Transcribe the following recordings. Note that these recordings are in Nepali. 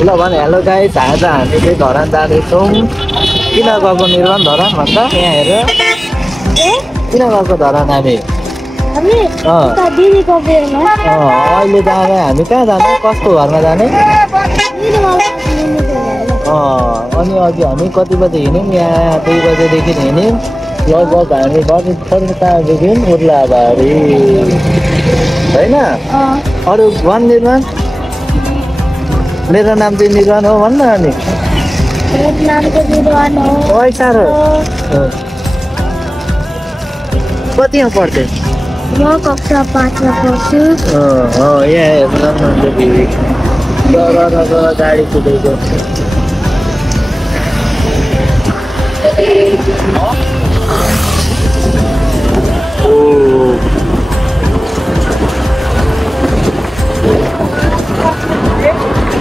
ल भने हेलो गाइस, आज हामी चाहिँ धरान जाँदैछौँ। किन गएको निर्वाण धरान भन्दा यहाँ हेर किन गएको धरान हामी अहिले जाने हामी कहाँ जाने कसको घरमा जाने अनि अघि हामी कति बजे हिँड्यौँ यहाँ 2 बजेदेखि हिँड्यौँ लगभग हामी कहाँदेखि उर्लाबारी होइन अरू भन् निर्वाण मेरो नाम चाहिँ निर्वाण हो भन्न अनि साह्रो कतिमा पढ्थ्यो म कक्षा 5 मा पढ्छु यहाँ गाडी कुदेको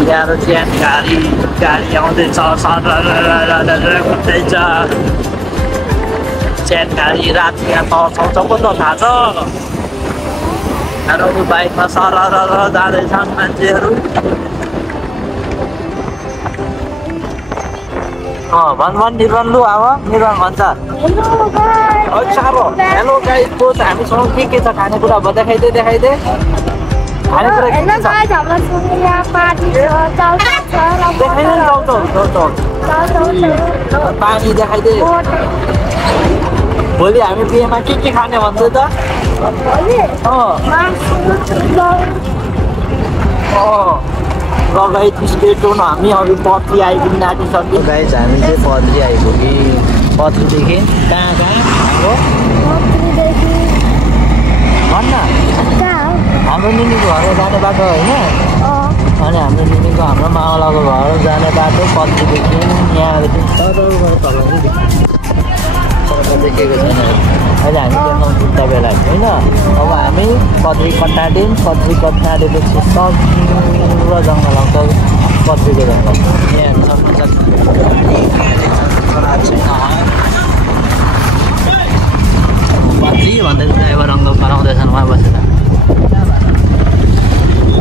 यहाँ गाडी आउँदैछ कुद्दैछ च्यान गाडी राति यहाँ तर्साउँछ पो त थाहा छ अरू बाइकमा सर जाँदैछन् मान्छेहरू भन् निर्वाण लु अब निर्वाण भन्छ साह्रो हेलो गाइस को हामीसँग के छ खानेकुरा अब देखाइदे खानेकुरा के छ पानी देखाइदे भोलि हामी बिहेमा के खाने भन्छ त लगायत स्टेट हुन हामी अघि पत्री आइपुग्न आँटिसक्यो गाइस हामी चाहिँ पत्री आइपुग्यो पत्रीदेखि कहाँ हाम्रो भन्न हाम्रो निनीको घर जाने बाटो होइन अनि हाम्रो निनीको हाम्रो मावलाको घर जाने बाटो पत्रीदेखि यहाँदेखि देखेको छैन अहिले हामी देखाउँछौँ तपाईँलाई होइन अब हामी पत्री कट्टाड्यौँ पत्री कट्टाडेपछि सब पुरा जङ्गल आउँछ पत्रीको जङ्गल यहाँ पत्री भन्दै ड्राइभर अङ्कल कराउँदैछन् उहाँ बसेर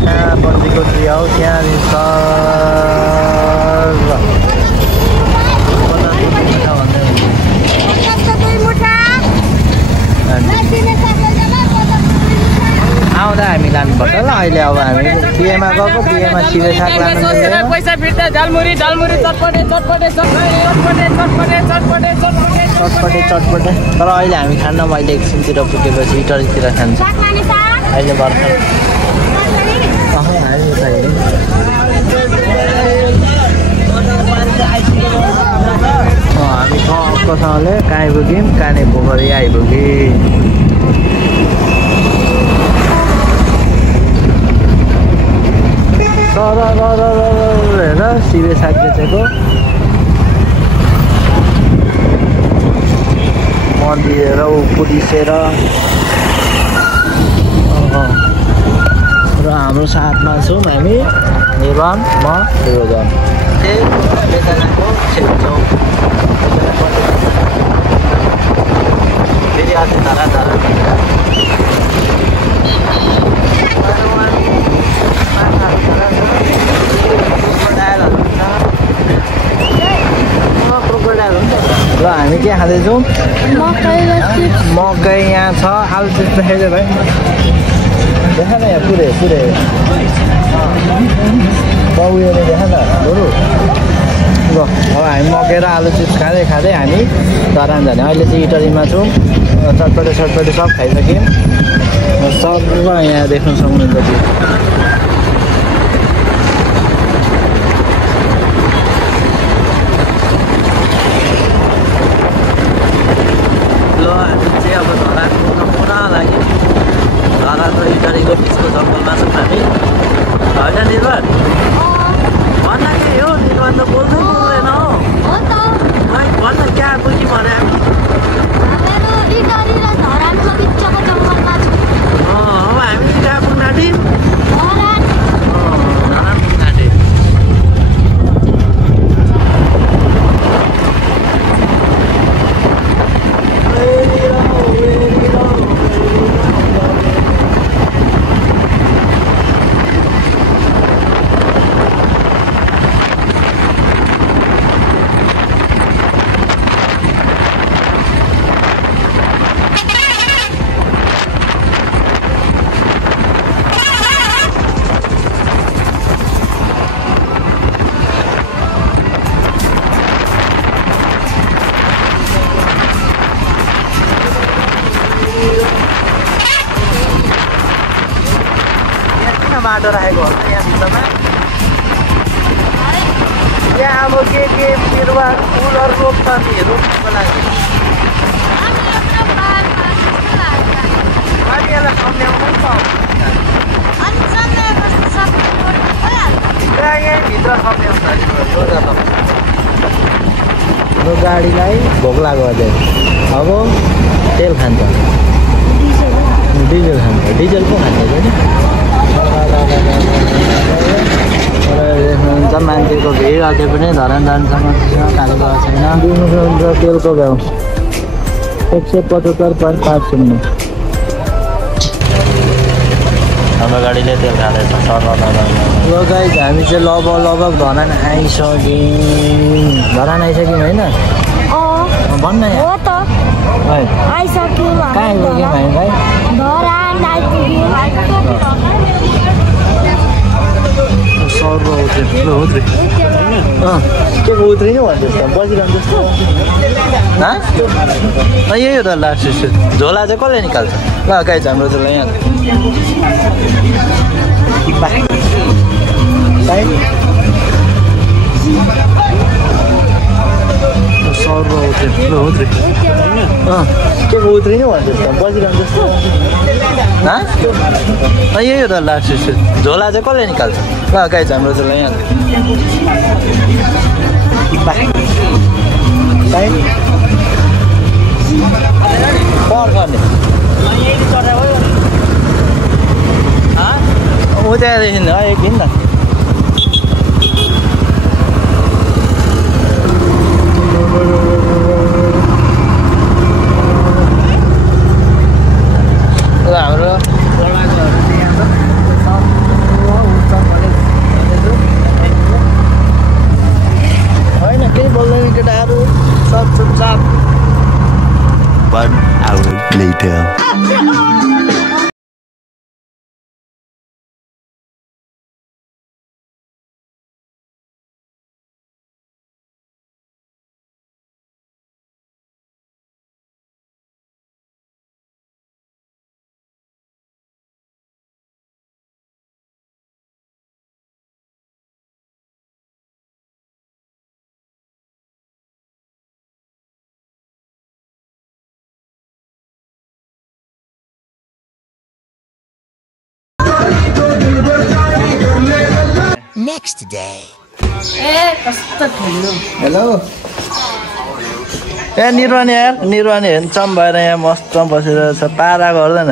त्यहाँ पत्रीको ट्री हो त्यहाँ आउँदा हामी लानुपर्छ ल अहिले अब हामी बिहेमा गएको बिहेमा सिधै साग लानु पैसा फिर्ता झलमुरी चटपटे तर अहिले हामी खान्न मैले एकछिनतिर पुगेपछि हिटरतिर खान्छ अहिले भर्खर हामी ठक्कसँगले कहाँ आइपुग्यौँ काने पोखरी आइपुग्यौँ हेर सिबे साग बेचेको मन्दिर पुलिसेर र हाम्रो साथमा छौँ हामी निर्वाण म रोजन छेउछाउ फेरि अझै धरा ल हामी के खाँदैछौँ मकै यहाँ छ आलु चिप्स देखाइदियो भाइ देखा न यहाँ पुरै बाउले देखा न बरु ल अब हामी मकै र आलु चिप्स खाँदै हामी धरान जाने अहिले चाहिँ इटरीमा छौँ चटपटे सब खाइसक्यौँ सब यहाँ देख्न सक्नुहुन्छ त्यो बाटो राखेको होला यहाँ सुनमा यहाँ अब के बिरुवा फुलहरू रोप्छ नि रोप्नुको लागि नानीहरूलाई सम्झाउनु पनि यहाँभित्र सम्झाउँछ यो गाडीलाई भोक लाग्यो अझै अब तेल खान्छ डिजल खान्छ डिजल पो खान्छ हुन्छ मान्छेको भिड अझै पनि धरान जानुसँग खाली भएको छैन दिनुहुन्छ तेलको भाउ 175.50 हाम्रो गाडीले तेल खाँदैछ ल गाइस हामी चाहिँ लगभग धरान आइसक्यौँ धरान आइसक्यौँ होइन भन्न हो त आइसक्यौँ कहाँ आइपुग्यौँ हामी भाइ धरान आइपुग्यौँ सर्व उत्रिनु उत्रि के को उत्रिनु भन्दैछ बसिरहनु जस्तो यही हो त लास्ट झोला चाहिँ कसले निकाल्छ ल गाइस हाम्रो झोला यहाँ सर्व उत्रिनु उत्रि के को उत्रिनु भन्दैछ बसिरहनु जस्तो यही हो त लास्ट झोला चाहिँ कसले निकाल्छ ल गाइस हाम्रो झोला यहाँ पर गर्ने ऊ त्यहाँदेखि एकदिन न हाम्रो होइन केही बोल्दैन केटाहरू सब चुपचाप 1 hour later. Next day. Hello ए निर्वाणी यार निर्वाणी हेर्छम भएर यहाँ मस्त बसिरहेको छ पारा गर्दैन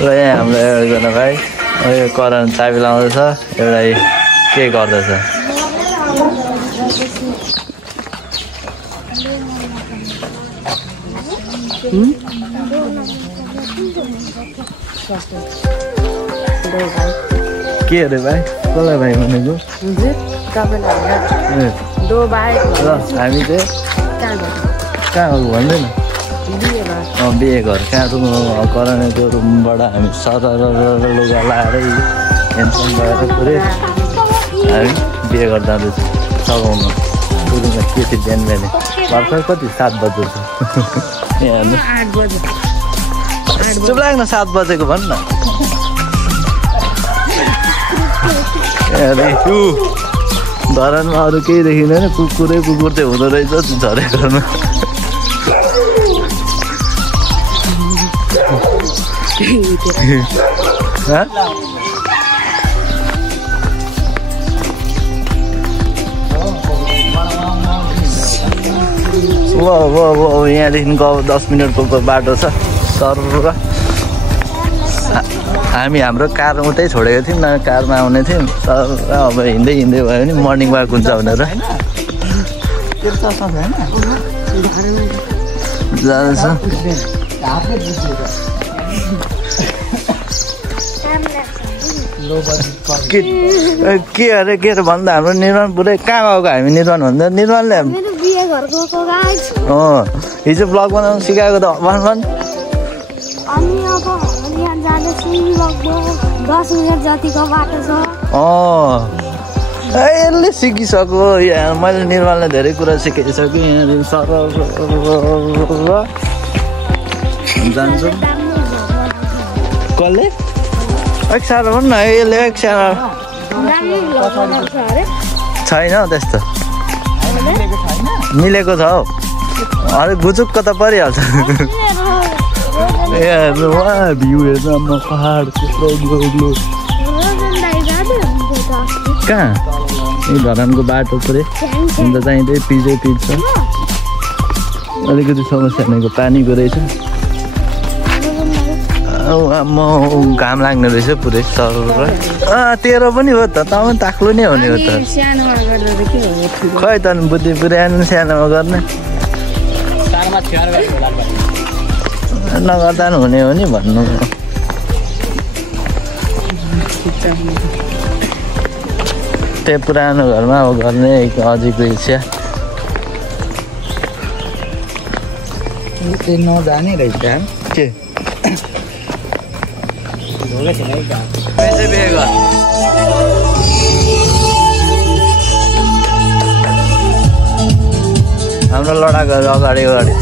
र यहाँ हाम्रो एकजना भाइ करण चाबी लाउँदैछ एउटा के गर्दैछ के अरे भाइ कसलाई भाइ भनेको ल हामी चाहिँ कहाँ हो भन्दैन बिहे घर कहाँ करानेको रुमबाट हामी सरर लुगा लाएरै हेन्डसम भएर पुरै हामी बिहे गरेर जाँदैछ सघाउनु सुरुमा के थियो बिहान बिहानै भर्खर कति 7 बजे छ यहाँ चुप लाग्न 7 बजेको भन् न धरानमा अरू केही देखिँदैन कुकुरै कुकुर चाहिँ हुँदो रहेछ झरेकोमा यहाँदेखिको अब 10 मिनटको बाटो छ सर हामी हाम्रो कार उतै छोडेको थियौँ न कारमा आउने थियौँ तर अब हिँड्दै हिँड्दै भयो भने मर्निङ वाक हुन्छ भनेर जाँदैछ के अरे के अरे भन्दा हाम्रो निर्माण पुरै कहाँ गएको हामी निर्माण भन्दा निर्माणले हिजो ब्लग बनाउनु सिकाएको त भन यसले सिकिसक्यो यहाँ मैले निर्माणलाई धेरै कुरा सिकाइसक्यो यहाँ सर जान्छु कसले एक्सआर भन् न यसले एक्सआर छैन त्यस्तो मिलेको छ हौ अलिक गुजुक्क त परिहाल्छ ए भ्यू हेर्नु पहाड कहाँ यी धरानको बाटो पुरै हुन त चाहिँदै पिजै पिज छ अलिकति समस्या भनेको पानीको रहेछ म घाम लाग्ने रहेछ पुरै सर तेरो पनि हो त तँ पनि ताक्लो नै हो नि हो त खै त बुद्धि पुर्याउनु सानोमा गर्ने नगर्दा पनि हुने हो नि भन्नु त्यही पुरानो घरमा अब गर्ने अझैको इच्छा नजाने रहेछ के हाम्रो लडाकुहरू अगाडि अगाडि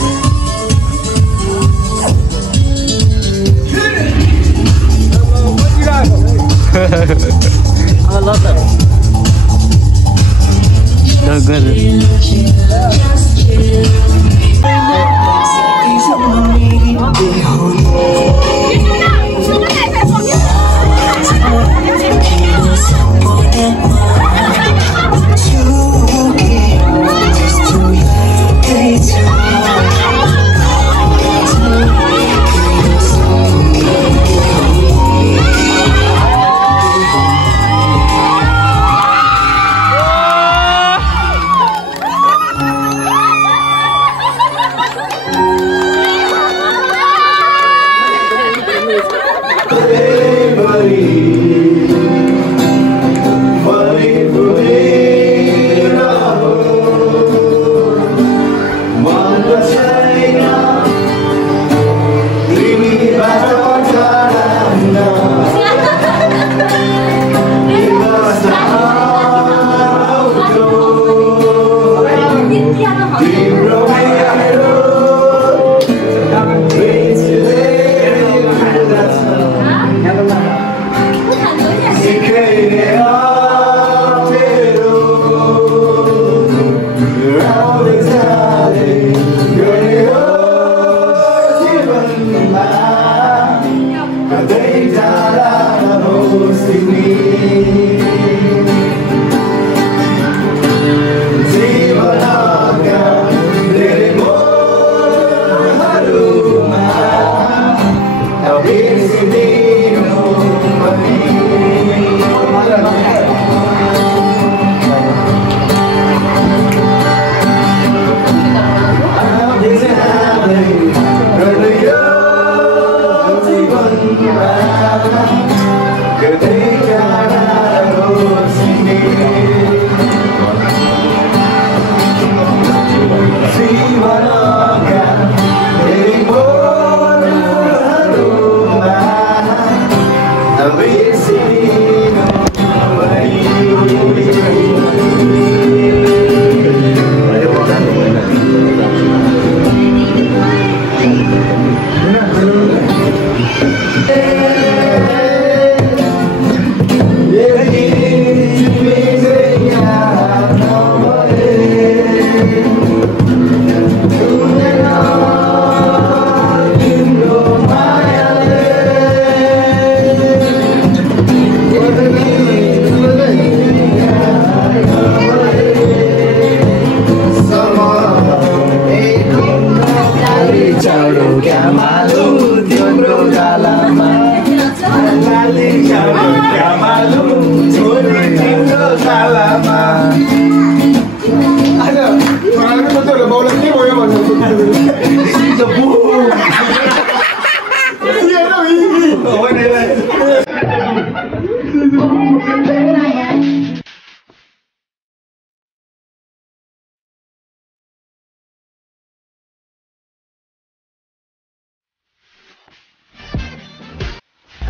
Malu,